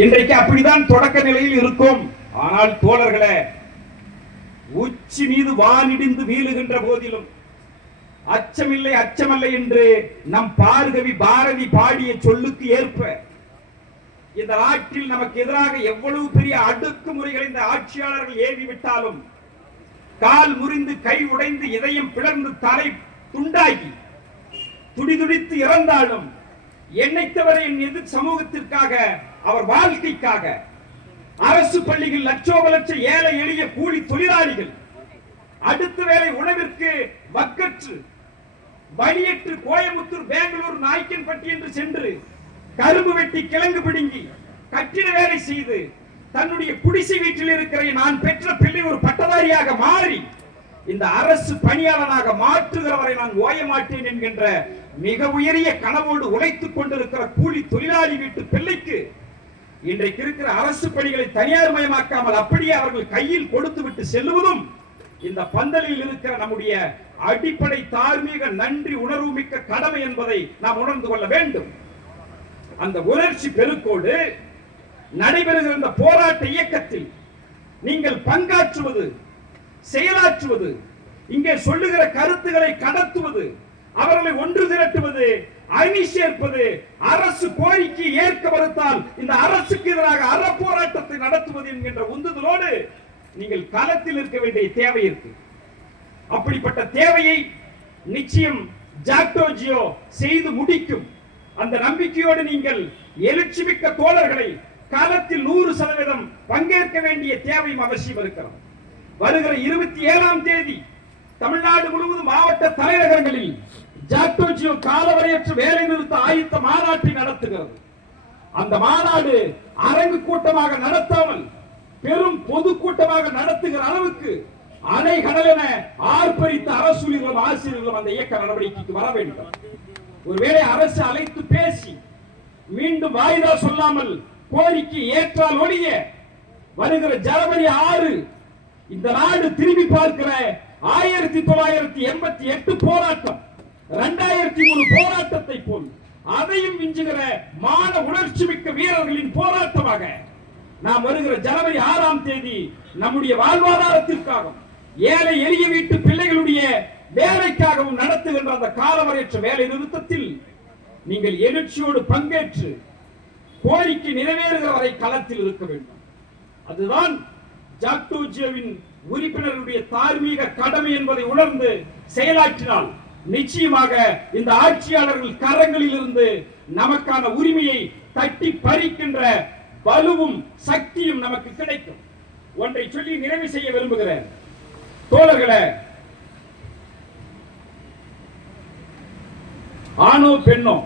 இன்றைக்கு அப்படிதான் தொடக்க நிலையில் இருக்கும். ஆனால் தோழர்களே, உச்சி மீது வானிடிந்து வீழுகின்ற போதிலும் அச்சமில்லை அச்சமல்ல என்று நம் பார்கவி பாரதி பாடிய சொல்லுக்கு ஏற்ப இந்த நாட்டில் நமக்கு எதிராக எவ்வளவு பெரிய அடக்குமுறைகளை இந்த ஆட்சியாளர்கள் ஏவி விட்டாலும், கால் முறிந்து கை உடைந்து இதயம் பிளர்ந்து தலை துண்டாகி துடிதுடித்து இறந்தாலும் என்னைத்தவரை என் எதிர் சமூகத்திற்காக, அவர் வாழ்க்கைக்காக, அரசு பள்ளிகள் லட்சோப லட்ச ஏழை எளிய கூலி தொழிலாளிகள் அடுத்த வேளை உணவிற்கு வக்கற்று வழியற்று கோயமுத்தூர், பெங்களூர், நாய்க்கன்பட்டி என்று சென்று கரும்பு வெட்டி கிழங்கு பிடுங்கி கட்டிட வேலை செய்து தன்னுடைய குடிசை வீட்டில் இருக்கிற நான் பெற்ற பிள்ளை ஒரு பட்டதாரியாக மாறி இந்த அரசு பணியாளனாக மாற்றுகிறவரை நான் ஓய மாட்டேன் என்கின்ற மிக உயரிய கனவோடு உழைத்துக் கொண்டிருக்கிற கூலி தொழிலாளி வீட்டு பிள்ளைக்கு இன்றைக்கு இருக்கிற அரசு பணிகளை தனியார் மயமாக்காமல் அப்படியே அவர்கள் கையில் கொடுத்து விட்டு செல்லுவதும் இந்த பந்தலில் இருக்கிற நம்முடைய அடிப்படை தார்மீக நன்றி உணர்வு மிக்க கடமை என்பதை நாம் உணர்ந்து கொள்ள வேண்டும். அந்த உணர்ச்சி பெருக்கோடு நடைபெறுகிற இந்த போராட்ட இயக்கத்தில் நீங்கள் பங்காற்றுவது, செயலாற்றுவது, இங்கே சொல்லுகிற கருத்துக்களை கடத்துவது, அவர்களை ஒன்று திரட்டுவது, அணி சேர்ப்பது, அரசு கோரிக்கை ஏற்க மறுத்தால் இந்த அரசுக்கு எதிராக அறப்போராட்டத்தை நடத்துவது என்கின்ற உந்துதலோடு நீங்கள் களத்தில் இருக்க வேண்டிய தேவை இருக்கு. அப்படிப்பட்ட தேவையை நிச்சயம் ஜாக்டோ ஜியோ செய்து முடிக்கும். அந்த நம்பிக்கையோடு நீங்கள் எழுச்சிமிக்க தோழர்களை காலத்தில் 100% பங்கேற்க வேண்டிய தேவையும் அவசியம் இருக்கிறது. வருகிற 27ஆம் தேதி தமிழ்நாடு முழுவதும் மாவட்ட தலைநகரங்களில் ஜாக்டோ ஜியோ காலவரையற்ற வேலை நிறுத்த ஆயத்த மாநாட்டை நடத்துகிறது. அந்த மாநாடு அரங்கு கூட்டமாக நடத்தாமல் பெரும் பொதுக்கூட்டமாக நடத்துகிற அளவுக்கு அலை கடலென ஆர்ப்பரித்த அரசூழியர்களும் ஆசிரியர்களும் அந்த இயக்க நடவடிக்கைக்கு வர வேண்டும். ஒருவேளை அரசு அழைத்து பேசி மீண்டும் வாய்தா சொல்லாமல் கோரிக்கை ஏற்றால் ஒழிய வருகிற ஜனவரி 6 இந்த நாடு திரும்பி பார்க்கிற 1988 போராட்டம், 2003 போராட்டத்தை போல் அதையும் மிஞ்சுகிற மான உணர்ச்சி மிக்க வீரர்களின் போராட்டமாக நாம் வருகிற ஜனவரி 6ஆம் தேதி நம்முடைய வாழ்வாதாரத்திற்காகவும் ஏழை எளிய வீட்டு பிள்ளைகளுடைய வேலைக்காகவும் நடத்துகின்ற அந்த காலவரையற்ற வேலை நிறுத்தத்தில் நீங்கள் எழுச்சியோடு பங்கேற்று கோரிக்கை நிறைவேறுகிற வரை களத்தில் இருக்க வேண்டும். அதுதான் ஜாக்டோ ஜியோவின் உறுப்பினர்களுடைய தார்மீக கடமை என்பதை உணர்ந்து செயலாற்றினால் நிச்சயமாக இந்த ஆட்சியாளர்கள் கரங்களில் இருந்து நமக்கான உரிமையை தட்டி பறிக்கின்ற வலுவும் சக்தியும் நமக்கு கிடைக்கும். ஒன்றை சொல்லி நிறைவு செய்ய விரும்புகிறேன். தோழர்களே, ஆணோ பெண்ணோ